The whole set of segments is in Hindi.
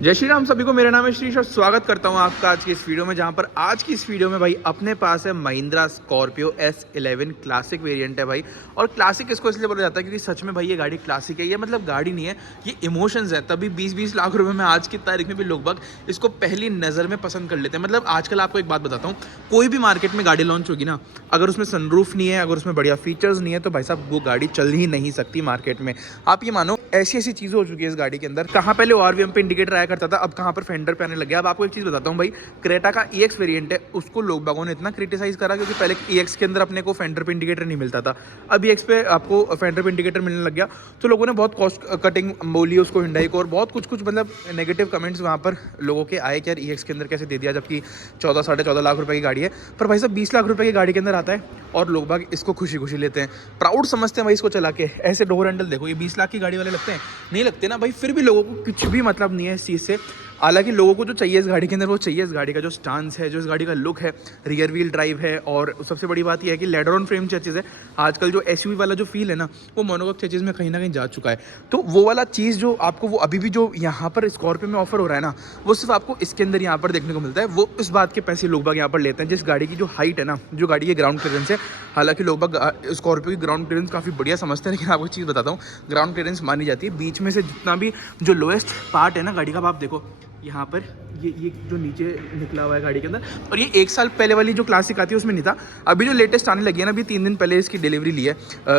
जय श्री राम सभी को। मेरा नाम है श्रीश और स्वागत करता हूं आपका आज की इस वीडियो में, जहां पर आज की इस वीडियो में भाई अपने पास है Mahindra Scorpio S11 classic variant है भाई। और क्लासिक इसको इसलिए बोला जाता है क्योंकि सच में भाई ये गाड़ी क्लासिक है। ये मतलब गाड़ी नहीं है, ये इमोशंस है। तभी 20-20 लाख रुपए में आज की तारीख में भी लोग बाग इसको पहली नज़र में पसंद कर लेते हैं। मतलब आजकल आपको एक बात बताता हूँ, कोई भी मार्केट में गाड़ी लॉन्च होगी ना, अगर उसमें सनरूफ नहीं है, अगर उसमें बढ़िया फीचर्स नहीं है, तो भाई साहब वो गाड़ी चल ही नहीं सकती मार्केट में। आप ये मानो ऐसी ऐसी चीज़ें हो चुकी है इस गाड़ी के अंदर। कहाँ पहले ORVM पे इंडिकेटर आया करता था, अब कहाँ पर फेंडर पे आने लग गया। अब आपको एक चीज़ बताता हूँ भाई, क्रेटा का EX वेरिएंट है, उसको लोग बागों ने इतना क्रिटिसाइज करा क्योंकि पहले EX के अंदर अपने को फेंडर पे इंडिकेटर नहीं मिलता था। अब EX पे आपको फेंडर पे इंडिकेटर मिलने लग गया, तो लोगों ने बहुत कॉस्ट कटिंग बोली उसको हिंडाई को, और बहुत कुछ मतलब नेगेटिव कमेंट्स वहाँ पर लोगों के आए कि यार EX के अंदर कैसे दे दिया, जबकि 14-14.5 लाख रुपए की गाड़ी है। पर भाई साहब 20 लाख रुपए की गाड़ी के अंदर आता है और लोग बाग इसको खुशी खुशी लेते हैं, प्राउड समझते हैं भाई इसको चला के। ऐसे डोर हैंडल देखो, ये 20 लाख की गाड़ी वाले लगते हैं? नहीं लगते ना भाई। फिर भी लोगों को कुछ भी मतलब नहीं है इस चीज़ से। हालांकि लोगों को जो चाहिए इस गाड़ी के अंदर वो चाहिए इस गाड़ी का जो स्टांस है, जो इस गाड़ी का लुक है, रियर व्हील ड्राइव है, और सबसे बड़ी बात यह है कि लेडर ऑन फ्रेम चेसिस है। आजकल जो SUV वाला जो फील है ना, वो मोनोकॉक चेसिस में कहीं ना कहीं जा चुका है। तो वो वाला चीज़ जो आपको वो अभी भी जो यहाँ पर स्कॉर्पियो में ऑफर हो रहा है ना, वो सिर्फ आपको इसके अंदर यहाँ पर देखने को मिलता है। वो इस बात के पैसे लोग बाग यहाँ पर लेते हैं जिस गाड़ी की जो हाइट है ना, जो गाड़ी की ग्राउंड क्लियरेंस है। हालांकि लोग बाग स्कॉर्पियो की ग्राउंड क्लियरेंस काफ़ी बढ़िया समझते हैं, लेकिन आपको एक चीज़ बताता हूँ, ग्राउंड क्लियरेंस मानी जाती है बीच में से जितना भी जो लोएस्ट पार्ट है ना गाड़ी का। आप देखो यहाँ पर ये जो नीचे निकला हुआ है गाड़ी के अंदर, और ये 1 साल पहले वाली जो क्लासिक आती है उसमें नहीं था। अभी जो लेटेस्ट आने लगी है ना, अभी 3 दिन पहले इसकी डिलीवरी ली है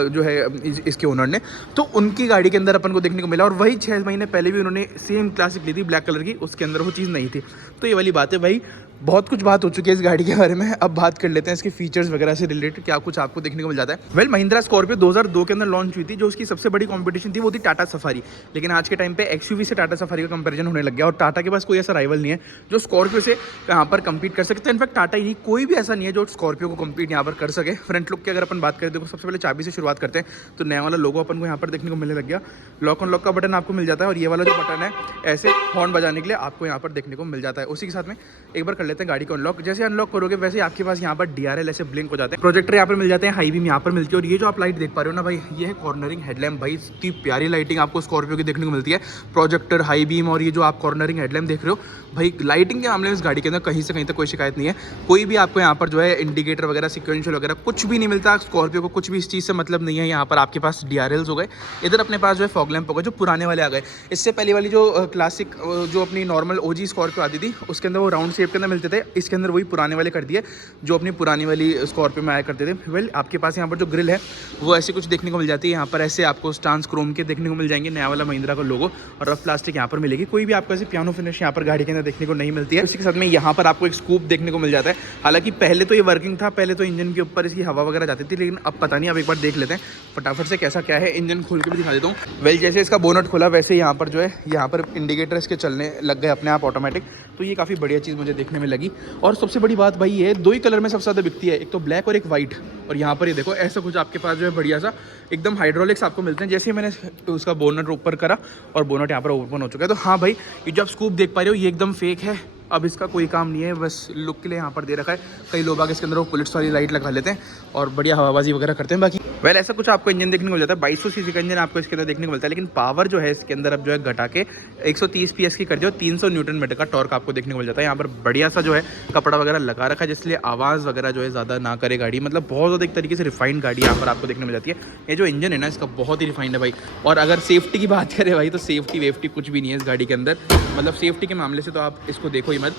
जो है इसके ओनर ने, तो उनकी गाड़ी के अंदर अपन को देखने को मिला। और वही 6 महीने पहले भी उन्होंने सेम क्लासिक ली थी ब्लैक कलर की, उसके अंदर वो चीज़ नहीं थी। तो ये वाली बात है भाई, बहुत कुछ बात हो चुकी है इस गाड़ी के बारे में। अब बात कर लेते हैं इसके फीचर्स वगैरह से रिलेटेड, क्या कुछ आपको देखने को मिल जाता है। महिंद्रा स्कॉर्पियो 2002 के अंदर लॉन्च हुई थी। जो उसकी सबसे बड़ी कंपटीशन थी वो थी टाटा सफारी, लेकिन आज के टाइम पे XUV से टाटा सफारी का कंपैरिजन होने लग गया, और टाटा के पास कोई ऐसा राइवल नहीं है जो स्कॉर्पियो से यहाँ पर कम्पीट कर सकते हैं। इनफैक्ट टाटा ही नहीं, कोई भी ऐसा नहीं है जो स्कॉर्पियो को कम्पीट यहाँ पर कर सके। फ्रंट लुक की अगर अपन बात करें, देखो सबसे पहले चाबी से शुरुआत करते हैं, तो नया वाला लोगो अपन को यहाँ पर देखने को मिलने लग गया। लॉक ऑन लॉक का बटन आपको मिल जाता है, और ये वाला जो बटन है ऐसे हॉर्न बजाने के लिए आपको यहाँ पर देखने को मिल जाता है। उसी के साथ में एक बार कर लेते हैं गाड़ी को अनलॉक। जैसे अनलॉक करोगे वैसे आपके पास यहाँ पर DRL ऐसे ब्लिंक हो जाते हैं, प्रोजेक्टर यहाँ पर मिल जाते हैं, हाई बीम यहाँ पर मिलती है। और ये जो आप लाइट देख पा रहे हो ना भाई, ये है कॉर्नरिंग हेडलैम्प। भाई इतनी प्यारी लाइटिंग आपको स्कॉर्पियो की देखने को मिलती है, प्रोजेक्टर, हाई बीम, और ये जो आप कॉर्नरिंग हेडलैम्प देख रहे हो भाई, लाइटिंग के मामले में इस गाड़ी के अंदर कहीं से कहीं तक कोई शिकायत नहीं है। कोई भी आपको यहाँ पर जो है इंडिकेटर वगैरह, सिक्वेंशियल वगैरह कुछ भी नहीं मिलता। स्कॉर्पियो को कुछ भी इस चीज़ से मतलब नहीं है। यहाँ पर आपके पास DRLs हो गए, इधर अपने पास जो है फॉग लैंप हो गए, जो पुराने वाले आ गए। इससे पहले वाली जो क्लासिक जो अपनी नॉर्मल OG स्कॉर्पियो आती थी, उसके अंदर वो राउंड शेप के अंदर मिलते थे। इसके अंदर वही पुराने वाले कर दिए जो अपनी पुरानी वाली स्कॉर्पियो में आया करते थे। आपके पास यहाँ पर जो ग्रिल है वो ऐसी कुछ देखने को मिल जाती है। यहाँ पर ऐसे आपको स्टांस क्रोम के देखने को मिल जाएंगे, नया वाला महिंद्रा का लोगो, और रफ प्लास्टिक यहाँ पर मिलेगी। कोई भी आपको ऐसे पियानो फिनिश यहाँ पर गाड़ी के अंदर देखने को नहीं मिलती है। उसी के साथ में यहाँ पर आपको एक स्कूप देखने को मिल जाता है। हालांकि पहले तो ये वर्किंग था, पहले तो इंजन के ऊपर इसकी हवा वगैरह जाती थी, लेकिन अब पता नहीं। अब एक बार देख लेते हैं फटाफट से कैसा क्या है। इंजन खोल के भी दिखा देता हूँ। जैसे इसका बोनट खोला वैसे यहाँ पर जो है यहाँ पर इंडिकेटर इसके चलने लग गए अपने आप ऑटोमेटिक। तो ये काफ़ी बढ़िया चीज़ मुझे देखने में लगी। और सबसे बड़ी बात भाई ये 2 ही कलर में सबसे ज़्यादा बिकती है, एक तो ब्लैक और एक वाइट। और यहाँ पर ये देखो ऐसा कुछ आपके पास जो है बढ़िया सा एकदम हाइड्रोलिक्स आपको मिलते हैं। जैसे ही मैंने उसका बोनट ऊपर करा और बोनट यहाँ पर ओपन हो चुका है। तो हाँ भाई, ये जो आप स्कूप देख पा रहे हो ये एकदम फेक है, अब इसका कोई काम नहीं है, बस लुक के लिए यहाँ पर दे रखा है। कई लोग आगे इसके अंदर वो पुलिस वाली लाइट लगा लेते हैं और बढ़िया हवाबाजी वगैरह करते हैं। बाकी ऐसा कुछ आपको इंजन देखने को मिल जाता है। 2200 सीसी का इंजन आपको इसके अंदर देखने को मिलता है, लेकिन पावर जो है इसके अंदर अब जो है घटा के 130 PS की कर दिया, 300 न्यूटन मीटर का टॉर्क आपको देखने को मिल जाता है। यहाँ पर बढ़िया सा जो है कपड़ा वगैरह लगा रखा है, जिसलिए आवाज़ वगैरह जो है ज़्यादा ना करे गाड़ी। मतलब बहुत ज़्यादा एक तरीके से रिफाइंड गाड़ी यहाँ पर आपको देखने को मिल जाती है। ये जो इंजन है ना इसका बहुत ही रिफाइंड है भाई। और अगर सेफ्टी की बात करें भाई, तो सेफ्टी वेफ्टी कुछ भी नहीं है इस गाड़ी के अंदर। मतलब सेफ्टी के मामले से तो आप इसको देखो ही मत।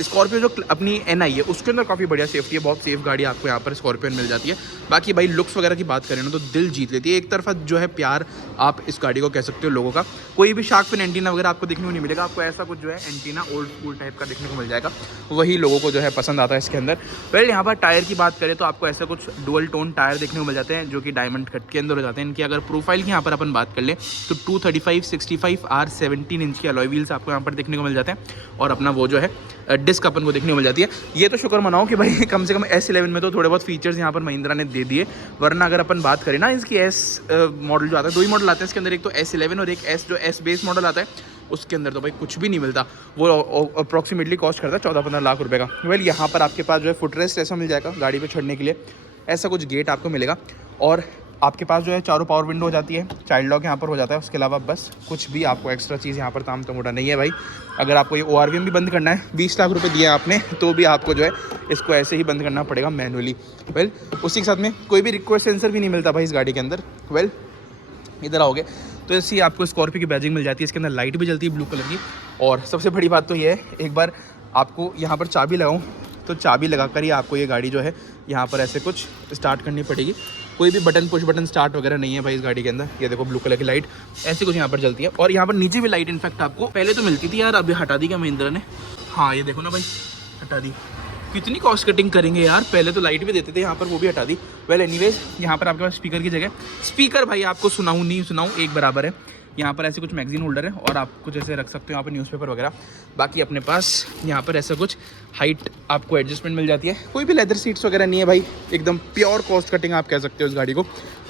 स्कॉर्पियो जो अपनी NI है उसके अंदर काफ़ी बढ़िया सेफ्टी है, बहुत सेफ गाड़ी आपको यहाँ पर स्कॉर्पियो मिल जाती है। बाकी भाई लुक्स वगैरह की बात करें ना, तो दिल जीत लेती है। एक तरफा जो है प्यार आप इस गाड़ी को कह सकते हो लोगों का। कोई भी शार्क फिन एंटीना वगैरह आपको देखने को नहीं मिलेगा, आपको ऐसा कुछ जो है एंटीना ओल्ड स्कूल टाइप का देखने को मिल जाएगा, वही लोगों को जो है पसंद आता है इसके अंदर। यहाँ पर टायर की बात करें तो आपको ऐसा कुछ डुअल टोन टायर देखने को मिल जाते हैं, जो कि डायमंड कट के अंदर हो जाते हैं। इनकी अगर प्रोफाइल की यहाँ पर अपन बात कर लें तो 235/65R 17 इंच की अलॉय व्हील्स आपको यहाँ पर देखने को मिल जाते हैं, और अपना वो जो है डिस्क अपन को देखने को मिल जाती है। ये तो शुक्र मनाओ कि भाई कम से कम S11 में तो थोड़े बहुत फीचर्स यहाँ पर महिंद्रा ने दे दिए, वरना अगर अपन बात करें ना इसकी S मॉडल जो आता है, 2 ही मॉडल आते हैं इसके अंदर, एक तो S11 और एक S जो S बेस मॉडल आता है, उसके अंदर तो भाई कुछ भी नहीं मिलता। वो अप्रॉक्सीमेटली कॉस्ट करता है 14-15 लाख रुपए का। यहाँ पर आपके पास जो है फुटरेस्ट ऐसा मिल जाएगा गाड़ी पे चढ़ने के लिए, ऐसा कुछ गेट आपको मिलेगा। और आपके पास जो है चारों पावर विंडो हो जाती है, चाइल्ड लॉक यहाँ पर हो जाता है। उसके अलावा बस कुछ भी आपको एक्स्ट्रा चीज़ यहाँ पर ताम तमोटा नहीं है भाई। अगर आपको ये ORVM भी बंद करना है, 20 लाख रुपए दिए आपने, तो भी आपको जो है इसको ऐसे ही बंद करना पड़ेगा मैनुअली। वेल उसी के साथ में कोई भी रिक्वेस्ट सेंसर भी नहीं मिलता भाई इस गाड़ी के अंदर। वेल इधर आओगे तो ऐसी आपको स्कॉर्पियो की बैजिंग मिल जाती है। इसके अंदर लाइट भी जलती है ब्लू कलर की। और सबसे बड़ी बात तो ये है, एक बार आपको यहाँ पर चाबी लगाऊँ तो चाबी लगा कर ही आपको ये गाड़ी जो है यहाँ पर ऐसे कुछ स्टार्ट करनी पड़ेगी। कोई भी बटन पुश बटन स्टार्ट वगैरह नहीं है भाई इस गाड़ी के अंदर। ये देखो ब्लू कलर की लाइट ऐसी कुछ यहाँ पर जलती है। और यहाँ पर नीचे भी लाइट इनफैक्ट आपको पहले तो मिलती थी यार, अभी हटा दी क्या महिंद्रा ने। हाँ ये देखो ना भाई, हटा दी। कितनी कॉस्ट कटिंग करेंगे यार, पहले तो लाइट भी देते थे यहाँ पर, वो भी हटा दी। वेल एनीवेज यहाँ पर आपके पास स्पीकर की जगह, स्पीकर भाई आपको सुनाऊँ नहीं सुनाऊँ एक बराबर है। यहाँ पर ऐसे कुछ मैगजीन होल्डर है और आप कुछ ऐसे रख सकते हो यहाँ पर न्यूज़पेपर वगैरह। बाकी अपने पास यहाँ पर ऐसा कुछ हाइट आपको एडजस्टमेंट मिल जाती है। कोई भी लेदर सीट्स वगैरह नहीं है भाई, एकदम प्योर कॉस्ट कटिंग आप कह सकते हो इस गाड़ी को।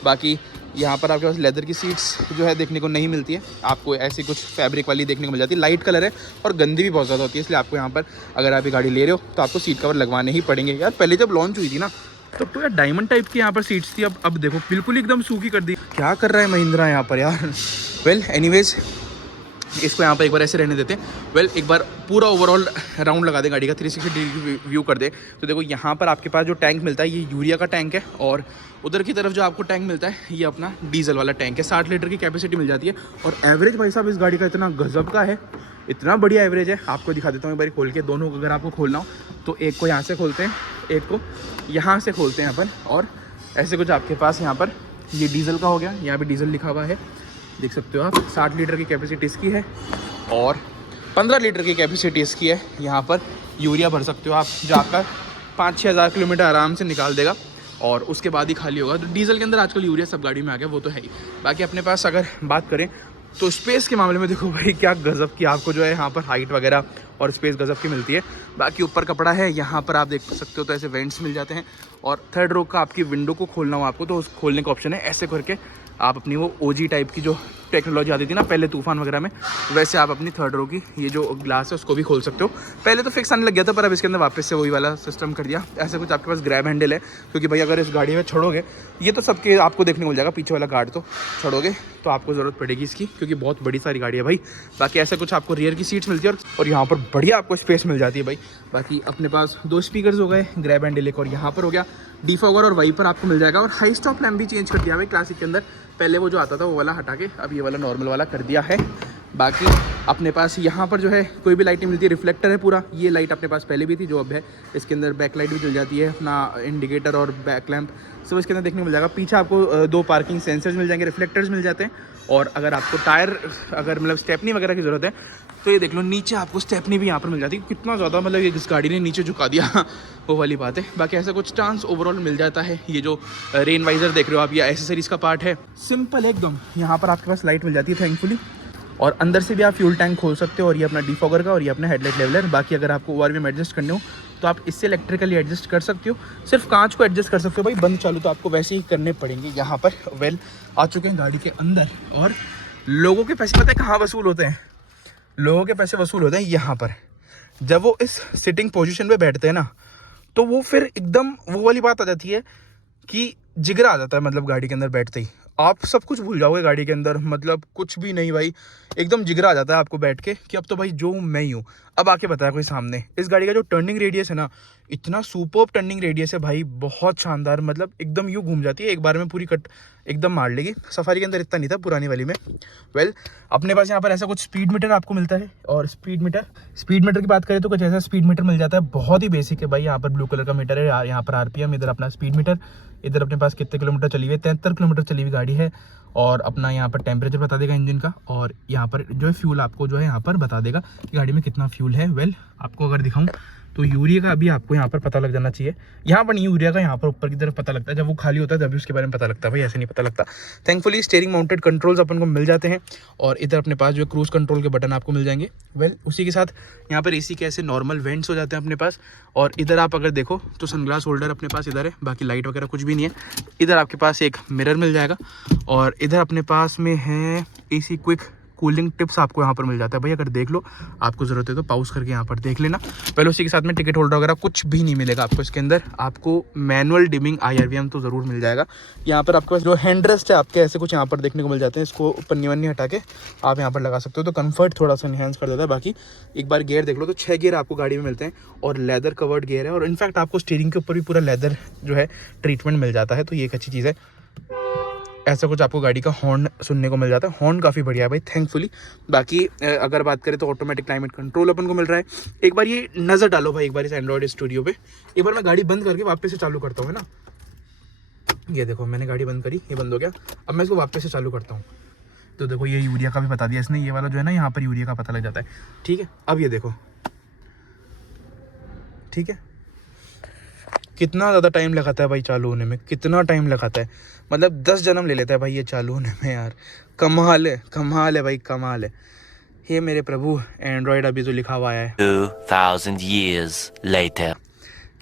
बाकी यहाँ पर आपके पास लेदर की सीट्स जो है देखने को नहीं मिलती है, आपको ऐसी कुछ फैब्रिक वाली देखने को मिल जाती है। लाइट कलर है और गंदी भी बहुत ज़्यादा होती है, इसलिए आपको यहाँ पर अगर आप ये गाड़ी ले रहे हो तो आपको सीट कवर लगवाने ही पड़ेंगे। यार पहले जब लॉन्च हुई थी ना तो यार डायमंड टाइप की यहाँ पर सीट्स थी, अब देखो बिल्कुल एकदम सूखी कर दी। क्या कर रहा है महिंद्रा यहाँ पर यार। वेल एनीवेज इसको यहाँ पर एक बार ऐसे रहने देते हैं। वेल एक बार पूरा ओवरऑल राउंड लगा दे गाड़ी का, 360 डिग्री व्यू कर दे तो देखो यहाँ पर आपके पास जो टैंक मिलता है ये यूरिया का टैंक है। और उधर की तरफ जो आपको टैंक मिलता है ये अपना डीजल वाला टैंक है। 60 लीटर की कैपेसिटी मिल जाती है। और एवरेज भाई साहब इस गाड़ी का इतना गजब का है, इतना बढ़िया एवरेज है। आपको दिखा देता हूँ एक बार खोल के, दोनों अगर आपको खोलना हो तो एक को यहाँ से खोलते हैं, एक को यहाँ से खोलते हैं अपन। और ऐसे कुछ आपके पास यहाँ पर ये डीजल का हो गया, यहाँ पे डीजल लिखा हुआ है देख सकते हो आप। 60 लीटर की कैपेसिटी इसकी है और 15 लीटर की कैपेसिटी इसकी है। यहाँ पर यूरिया भर सकते हो आप, जाकर 5-6 हज़ार किलोमीटर आराम से निकाल देगा और उसके बाद ही खाली होगा। तो डीजल के अंदर आजकल यूरिया सब गाड़ी में आ गया, वो तो है ही। बाकी अपने पास अगर बात करें तो स्पेस के मामले में देखो भाई क्या गज़ब की आपको जो है यहाँ पर हाइट वगैरह और स्पेस गज़ब की मिलती है। बाकी ऊपर कपड़ा है, यहाँ पर आप देख सकते हो तो ऐसे वेंट्स मिल जाते हैं। और थर्ड रो का आपकी विंडो को खोलना हो आपको तो उस खोलने का ऑप्शन है, ऐसे करके आप अपनी वो OG टाइप की जो टेक्नोलॉजी आती थी ना पहले तूफान वगैरह में, वैसे आप अपनी थर्ड रो की ये जो ग्लास है उसको भी खोल सकते हो। पहले तो फिक्स आने लग गया था पर अब इसके अंदर वापस से वही वाला सिस्टम कर दिया। ऐसा कुछ आपके पास ग्रैब हैंडल है, क्योंकि भाई अगर इस गाड़ी में छोड़ोगे, ये तो सबके आपको देखने को मिल जाएगा, पीछे वाला गार्ड तो छोड़ोगे तो आपको ज़रूरत पड़ेगी इसकी, क्योंकि बहुत बड़ी सारी गाड़ी है भाई। बाकी ऐसा कुछ आपको रियर की सीट्स मिलती है और यहाँ पर बढ़िया आपको स्पेस मिल जाती है भाई। बाकी अपने पास 2 स्पीकर्स हो गए, ग्रैब हैंडल एक और यहाँ पर हो गया, डिफॉगर और वाइपर आपको मिल जाएगा। और हाई स्टॉप लैम्प भी चेंज कर दिया भाई क्लासिक के अंदर, पहले वो जो आता था वो वाला हटा के अब ये वाला नॉर्मल वाला कर दिया है। बाकी अपने पास यहाँ पर जो है कोई भी लाइट नहीं मिलती है, रिफ्लेक्टर है पूरा। ये लाइट अपने पास पहले भी थी जो अब है, इसके अंदर बैक लाइट भी जल जाती है, अपना इंडिकेटर और बैक लैंप सब इसके अंदर देखने को मिल जाएगा। पीछे आपको 2 पार्किंग सेंसर्स मिल जाएंगे, रिफ्लेक्टर्स मिल जाते हैं। और अगर आपको टायर अगर मतलब स्टेपनी वगैरह की ज़रूरत है तो ये देख लो नीचे आपको स्टेपनी भी यहाँ पर मिल जाती है। कितना ज़्यादा मतलब इस गाड़ी ने नीचे झुका दिया वो वाली बात है। बाकी ऐसा कुछ चांस ओवरऑल मिल जाता है। ये जो रेन वाइजर देख रहे हो आप, ये एसेसरीज का पार्ट है, सिंपल एकदम। यहाँ पर आपके पास लाइट मिल जाती है थैंकफुली। और अंदर से भी आप फ्यूल टैंक खोल सकते हो, और ये अपना डिफॉगर का और ये अपना हेडलाइट लेवलर। बाकी अगर आपको ORVM एडजस्ट करने हो तो आप इससे इलेक्ट्रिकली एडजस्ट कर सकते हो। सिर्फ कांच को एडजस्ट कर सकते हो भाई, बंद चालू तो आपको वैसे ही करने पड़ेंगे। यहाँ पर वेल आ चुके हैं गाड़ी के अंदर। और लोगों के पैसे पता है कहाँ वसूल होते हैं? लोगों के पैसे वसूल होते हैं यहाँ पर। जब वो इस सिटिंग पोजीशन पे बैठते हैं ना तो वो फिर एकदम वो वाली बात आ जाती है कि जिगरा आ जाता है। मतलब गाड़ी के अंदर बैठते ही आप सब कुछ भूल जाओगे गाड़ी के अंदर, मतलब कुछ भी नहीं भाई, एकदम जिगरा आ जाता है आपको बैठ के कि अब तो भाई जो मैं ही हूँ। अब आके बताया कोई सामने, इस गाड़ी का जो टर्निंग रेडियस है ना, इतना सुपर्ब टर्निंग रेडियस है भाई, बहुत शानदार। मतलब एकदम यूँ घूम जाती है, एक बार में पूरी कट एकदम मार लेगी। सफारी के अंदर इतना नहीं था पुरानी वाली में। वेल अपने पास यहाँ पर ऐसा कुछ स्पीड मीटर आपको मिलता है। और स्पीड मीटर की बात करें तो कुछ ऐसा स्पीड मीटर मिल जाता है, बहुत ही बेसिक है भाई। यहाँ पर ब्लू कलर का मीटर है, यहाँ पर RPM, इधर अपना स्पीड मीटर, इधर अपने पास कितने किलोमीटर चली हुई है, 73 किलोमीटर चली हुई गाड़ी है। और अपना यहाँ पर टेम्परेचर बता देगा इंजन का, और यहाँ पर जो है फ्यूल आपको जो है यहाँ पर बता देगा कि गाड़ी में कितना फ्यूल है। वेल आपको अगर दिखाऊं तो यूरिया का अभी आपको यहाँ पर पता लग जाना चाहिए। यहाँ पर नहीं, यूरिया का यहाँ पर ऊपर की तरफ पता लगता है, जब वो खाली होता है तभी उसके बारे में पता लगता है भाई, ऐसे नहीं पता लगता। थैंकफुली स्टीयरिंग माउंटेड कंट्रोल्स अपन को मिल जाते हैं। और इधर अपने पास जो क्रूज कंट्रोल के बटन आपको मिल जाएंगे। वेल उसी के साथ यहाँ पर AC के ऐसे नॉर्मल वेंट्स हो जाते हैं अपने पास। और इधर आप अगर देखो तो सनग्लास होल्डर अपने पास इधर है, बाकी लाइट वगैरह कुछ भी नहीं है। इधर आपके पास एक मिरर मिल जाएगा। और इधर अपने पास में है AC क्विक कूलिंग टिप्स आपको यहाँ पर मिल जाता है भाई, अगर देख लो, आपको ज़रूरत है तो पॉज करके यहाँ पर देख लेना। पहले उसी के साथ में टिकट होल्डर वगैरह कुछ भी नहीं मिलेगा आपको इसके अंदर। आपको मैनुअल डिमिंग IRVM तो ज़रूर मिल जाएगा। यहाँ पर आपके पास जो हैंड रेस्ट है आपके ऐसे कुछ यहाँ पर देखने को मिल जाते हैं, इसको पन्नी वन्नी हटा के आप यहाँ पर लगा सकते हो, तो कंफर्ट थोड़ा सा इन्हेंस कर देता है। बाकी एक बार गियर देख लो तो 6 गियर आपको गाड़ी में मिलते हैं और लेदर कवर्ड गियर है, और इनफैक्ट आपको स्टीयरिंग के ऊपर भी पूरा लेदर जो है ट्रीटमेंट मिल जाता है, तो ये एक अच्छी चीज़ है। ऐसा कुछ आपको गाड़ी का हॉर्न सुनने को मिल जाता है, हॉर्न काफ़ी बढ़िया है भाई थैंकफुली। बाकी अगर बात करें तो ऑटोमेटिक क्लाइमेट कंट्रोल अपन को मिल रहा है। एक बार ये नज़र डालो भाई एक बार इस एंड्रॉइड स्टूडियो पे। एक बार मैं गाड़ी बंद करके वापस से चालू करता हूँ, है ना, ये देखो मैंने गाड़ी बंद करी, ये बंद हो गया। अब मैं इसको वापस से चालू करता हूँ तो देखो ये यूरिया का भी बता दिया इसने, ये वाला जो है ना यहाँ पर यूरिया का पता लग जाता है, ठीक है। अब ये देखो, ठीक है, कितना ज़्यादा टाइम लगाता है भाई चालू होने में, कितना टाइम लगाता है, मतलब 10 जन्म ले लेता है भाई ये चालू होने में यार। कमाल है, कमाल है भाई, कमाल है। हे मेरे प्रभु, एंड्रॉयड अभी जो लिखा हुआ है 2000 years later।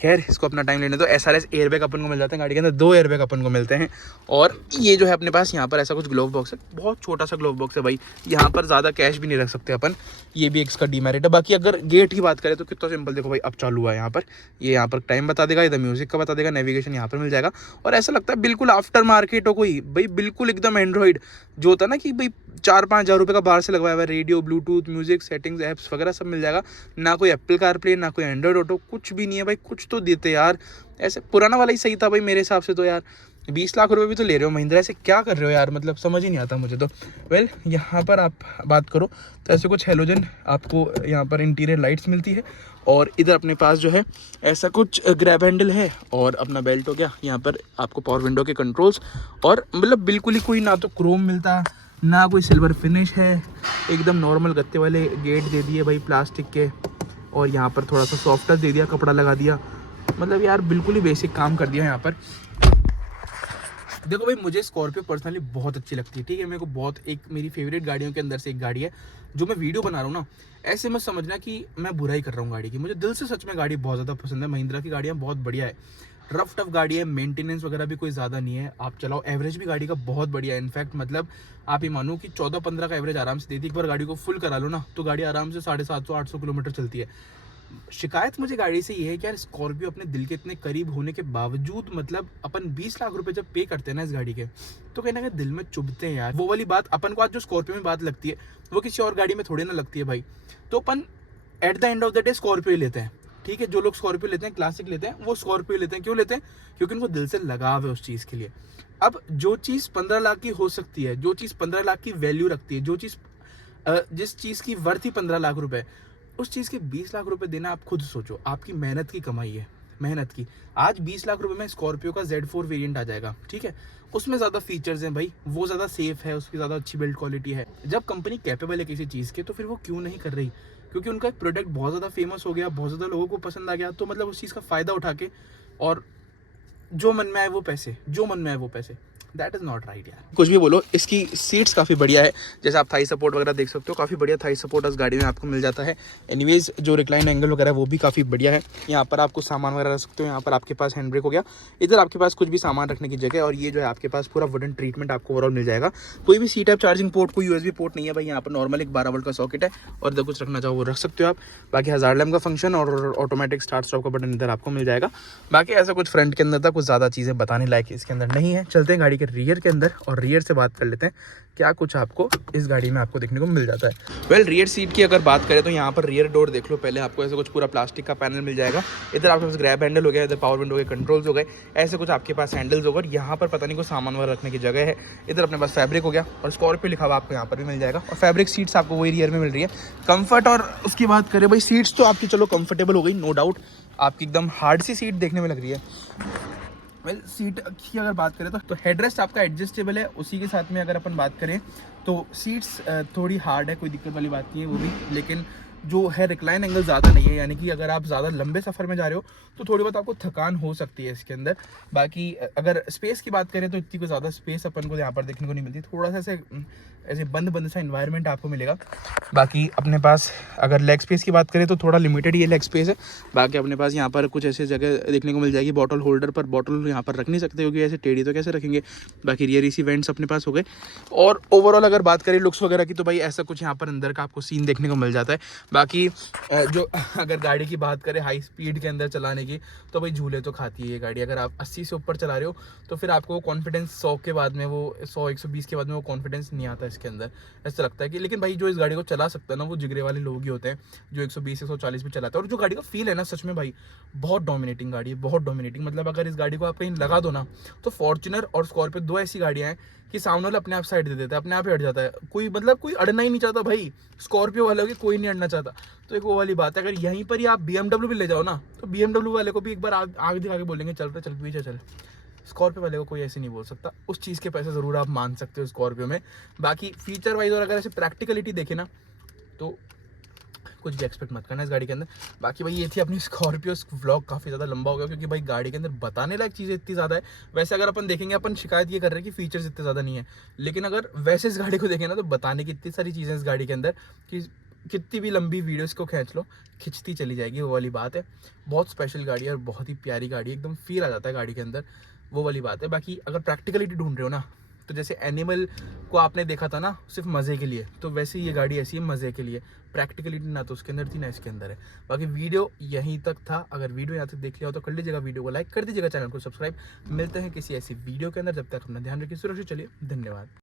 खैर इसको अपना टाइम लेने दो। SRS एयरबैग अपन को मिल जाते हैं गाड़ी के अंदर, 2 एयरबैग अपन को मिलते हैं। और ये जो है अपने पास यहाँ पर ऐसा कुछ ग्लोव बॉक्स है, बहुत छोटा सा ग्लोव बॉक्स है भाई, यहाँ पर ज़्यादा कैश भी नहीं रख सकते अपन, ये भी एक इसका डीमेरिट है। बाकी अगर गेट की बात करें तो कितना सिंपल, देखो भाई अब चालू हुआ है यहाँ पर, ये यहाँ पर टाइम बता देगा, इधर म्यूजिक का बता देगा, नेविगेशन यहाँ पर मिल जाएगा। और ऐसा लगता है बिल्कुल आफ्टर मार्केट हो कोई भाई, बिल्कुल एकदम एंड्रॉइड जो होता है ना कि भाई 4-5 हज़ार रुपये का बाहर से लगवाया हुआ है। Radio, Bluetooth, music, settings, apps वगैरह सब मिल जाएगा। ना कोई एप्पल कारप्ले, ना कोई एंड्रॉइड ऑटो, कुछ भी नहीं है भाई। कुछ तो देते यार, ऐसे पुराना वाला ही सही था भाई मेरे हिसाब से तो यार। 20 लाख रुपए भी तो ले रहे हो महिंद्रा, ऐसे क्या कर रहे हो यार, मतलब समझ ही नहीं आता मुझे तो। वेल यहाँ पर आप बात करो तो ऐसे कुछ हेलोजन आपको यहाँ पर इंटीरियर लाइट्स मिलती है। और इधर अपने पास जो है ऐसा कुछ ग्रैब हैंडल है और अपना बेल्ट हो गया। यहाँ पर आपको पावर विंडो के कंट्रोल्स, और मतलब बिल्कुल ही कोई ना तो क्रोम मिलता ना कोई सिल्वर फिनिश है, एकदम नॉर्मल गत्ते वाले गेट दे दिए भाई प्लास्टिक के, और यहाँ पर थोड़ा सा सॉफ्ट टच दे दिया, कपड़ा लगा दिया, मतलब यार बिल्कुल ही बेसिक काम कर दिया यहाँ पर। देखो भाई मुझे स्कॉर्पियो पर्सनली बहुत अच्छी लगती है, ठीक है, मेरे को बहुत, एक मेरी फेवरेट गाड़ियों के अंदर से एक गाड़ी है। जो मैं वीडियो बना रहा हूँ ना, ऐसे मत समझना कि मैं बुराई कर रहा हूँ गाड़ी की, मुझे दिल से सच में गाड़ी बहुत ज़्यादा पसंद है। महिंद्रा की गाड़ियाँ बहुत बढ़िया है, रफ टफ गाड़ी है, मेंटेनेंस वगैरह भी कोई ज़्यादा नहीं है, आप चलाओ, एवरेज भी गाड़ी का बहुत बढ़िया है। इनफैक्ट मतलब आप ये मानो कि 14-15 का एवरेज आराम से देती है। एक बार गाड़ी को फुल करा लो ना तो गाड़ी आराम से 750-800 किलोमीटर चलती है। शिकायत मुझे गाड़ी से ये है कि यार स्कॉर्पियो अपने दिल के इतने करीब होने के बावजूद, मतलब अपन 20 लाख रुपए जब पे करते हैं ना इस गाड़ी के, तो कहीं ना कहीं दिल में चुभते हैं यार। वो वाली बात अपन को आज जो स्कॉर्पियो में बात लगती है वो किसी और गाड़ी में थोड़ी ना लगती है भाई। तो अपन at the end of the day Scorpio लेते हैं, ठीक है। जो लोग स्कॉर्पियो लेते हैं, क्लासिक लेते हैं, वो स्कॉर्पियो लेते हैं। क्यों लेते हैं? क्योंकि उनको दिल से लगाव है उस चीज़ के लिए। अब जो चीज़ 15 लाख की हो सकती है, जो चीज़ 15 लाख की वैल्यू रखती है, जो चीज़ जिस चीज़ की वर्थ ही 15 लाख रुपए, उस चीज़ के 20 लाख रुपए देना, आप खुद सोचो, आपकी मेहनत की कमाई है, मेहनत की। आज 20 लाख रुपए में स्कॉर्पियो का Z4 वेरिएंट आ जाएगा, ठीक है, उसमें ज़्यादा फीचर्स हैं भाई, वो ज़्यादा सेफ है, उसकी ज़्यादा अच्छी बिल्ड क्वालिटी है। जब कंपनी कैपेबल है किसी चीज़ के, तो फिर वो क्यों नहीं कर रही? क्योंकि उनका एक प्रोडक्ट बहुत ज़्यादा फेमस हो गया, बहुत ज़्यादा लोगों को पसंद आ गया, तो मतलब उस चीज़ का फ़ायदा उठा के, और जो मन में आए वो पैसे, जो मन में आए वो पैसे, दैट इज़ नॉट राइट यार। कुछ भी बोलो, इसकी सीट्स काफ़ी बढ़िया है, जैसे आप थाई सपोर्ट वगैरह देख सकते हो, काफ़ी बढ़िया थाई सपोर्ट इस गाड़ी में आपको मिल जाता है। एनीवेज जो रिक्लाइन एंगल वगैरह वो भी काफ़ी बढ़िया है। यहाँ पर आपको सामान वगैरह रख सकते हो, यहाँ पर आपके पास हैंड ब्रेक हो गया, इधर आपके पास कुछ भी सामान रखने की जगह, और ये जो है आपके पास पूरा वुडन ट्रीटमेंट आपको ओवरऑल मिल जाएगा। कोई भी सी टाइप चार्जिंग पोर्ट, कोई USB पोर्ट नहीं है भाई, यहाँ पर नॉर्मल एक 12 वोल्ट का सॉकेट है, और इधर कुछ रखना चाहो वो रख सकते हो आप। बाकी हज़ार लैम्प का फंक्शन और ऑटोमेटिक स्टार्ट स्टॉप का बटन इधर आपको मिल जाएगा। बाकी ऐसा कुछ फ्रंट के अंदर था, कुछ ज़्यादा चीज़ें बताने लायक इसके अंदर नहीं है। चलते हैं गाड़ी के रियर के अंदर और रियर से बात कर लेते हैं क्या कुछ आपको इस गाड़ी में आपको देखने को मिल जाता है। वेल रियर सीट की अगर बात करें तो यहाँ पर रियर डोर देख लो पहले, आपको ऐसा कुछ पूरा प्लास्टिक का पैनल मिल जाएगा। इधर आपके पास ग्रैब हैंडल हो गया, इधर पावर विंडो के कंट्रोल्स हो गए, ऐसे कुछ आपके पास हैंडल्स हो गए। यहाँ पर पता नहीं कोई सामान वगैरह रखने की जगह है। इधर अपने पास फैब्रिक हो गया, और स्कॉर्पियो लिखा हुआ आपको यहाँ पर भी मिल जाएगा, और फैब्रिक सीट्स आपको वही रियर में मिल रही है। कंफर्ट और उसकी बात करें भाई, सीट्स तो आपकी चलो कंफर्टेबल हो गई, नो डाउट, आपकी एकदम हार्ड सी सीट देखने में लग रही है। वेल सीट की अगर बात करें तो हेडरेस्ट आपका एडजस्टेबल है, उसी के साथ में अगर अपन बात करें तो सीट्स थोड़ी हार्ड है, कोई दिक्कत वाली बात नहीं है वो भी, लेकिन जो है रिक्लाइन एंगल ज़्यादा नहीं है, यानी कि अगर आप ज़्यादा लंबे सफ़र में जा रहे हो तो थोड़ी बहुत आपको थकान हो सकती है इसके अंदर। बाकी अगर स्पेस की बात करें तो इतनी कोई ज़्यादा स्पेस अपन को यहाँ पर देखने को नहीं मिलती, थोड़ा सा ऐसे बंद सा इन्वायरमेंट आपको मिलेगा। बाकी अपने पास अगर लेग स्पेस की बात करें तो थोड़ा लिमिटेड ये लेग स्पेस है। बाकी अपने पास यहाँ पर कुछ ऐसे जगह देखने को मिल जाएगी बॉटल होल्डर पर, बॉटल यहाँ पर रख नहीं सकते क्योंकि ऐसे टेढ़ी तो कैसे रखेंगे। बाकी रियर एसी वेंट्स अपने पास हो गए। और ओवरऑल अगर बात करें लुक्स वगैरह की तो भाई ऐसा कुछ यहाँ पर अंदर का आपको सीन देखने को मिल जाता है। बाकी जो अगर गाड़ी की बात करें हाई स्पीड के अंदर चलाने की तो भाई झूले तो खाती है ये गाड़ी। अगर आप 80 से ऊपर चला रहे हो तो फिर आपको वो कॉन्फिडेंस 100 के बाद में, वो 100-120 के बाद में वो कॉन्फिडेंस नहीं आता इसके अंदर। ऐसा लगता है कि, लेकिन भाई जो इस गाड़ी को चला सकता है ना वो जिगरे वाले लोग ही होते हैं जो 120-140 पे चलाते हैं। और जो गाड़ी का फील है ना सच में भाई बहुत डोमिनेटिंग गाड़ी है, बहुत डोमिनेटिंग। मतलब अगर इस गाड़ी को आप कहीं लगा दो ना तो फॉर्च्यूनर और स्कॉर्पियो दो ऐसी गाड़ियाँ हैं कि सामने वाला अपने आप साइड दे देता है, अपने आप ही हट जाता है। कोई मतलब कोई अड़ना ही नहीं चाहता भाई, स्कॉर्पियो वालों की कोई नहीं अड़ना चाहता। तो एक वो वाली बात है, अगर यहीं पर ही आप BMW भी ले जाओ ना तो BMW वाले को भी एक बार आग दिखा के बोलेंगे चल रहे चल पीछे चल। स्कॉर्पियो वाले को कोई ऐसे नहीं बोल सकता। उस चीज़ के पैसे ज़रूर आप मान सकते हो स्कॉर्पियो में। बाकी फीचर वाइज और अगर ऐसे प्रैक्टिकलिटी देखे ना तो कुछ भी एक्सपेक्ट मत करना इस गाड़ी के अंदर। बाकी भाई ये थी अपनी स्कॉर्पियो। व्लॉग काफ़ी ज़्यादा लंबा हो गया क्योंकि भाई गाड़ी के अंदर बताने लायक चीज़ें इतनी ज़्यादा है। वैसे अगर अपन देखेंगे, अपन शिकायत ये कर रहे हैं कि फीचर्स इतने ज़्यादा नहीं है, लेकिन अगर वैसे इस गाड़ी को देखें ना तो बताने की इतनी सारी चीज़ें इस गाड़ी के अंदर कि कितनी भी लंबी वीडियोस को खींच लो खिंचती चली जाएगी, वो वाली बात है। बहुत स्पेशल गाड़ी है और बहुत ही प्यारी गाड़ी है, एकदम फील आ जाता है गाड़ी के अंदर, वो वाली बात है। बाकी अगर प्रैक्टिकलिटी ढूंढ रहे हो ना तो जैसे एनिमल को आपने देखा था ना सिर्फ मज़े के लिए, तो वैसे ये गाड़ी ऐसी है मज़े के लिए। प्रैक्टिकलिटी ना तो उसके अंदर थी ना इसके अंदर है। बाकी वीडियो यहीं तक था। अगर वीडियो यहाँ तक देख लिया हो तो कर लीजिएगा, वीडियो को लाइक कर दीजिएगा, चैनल को सब्सक्राइब। मिलते हैं किसी ऐसी वीडियो के अंदर, जब तक अपना ध्यान रखिए, सुरक्षित चलिए, धन्यवाद।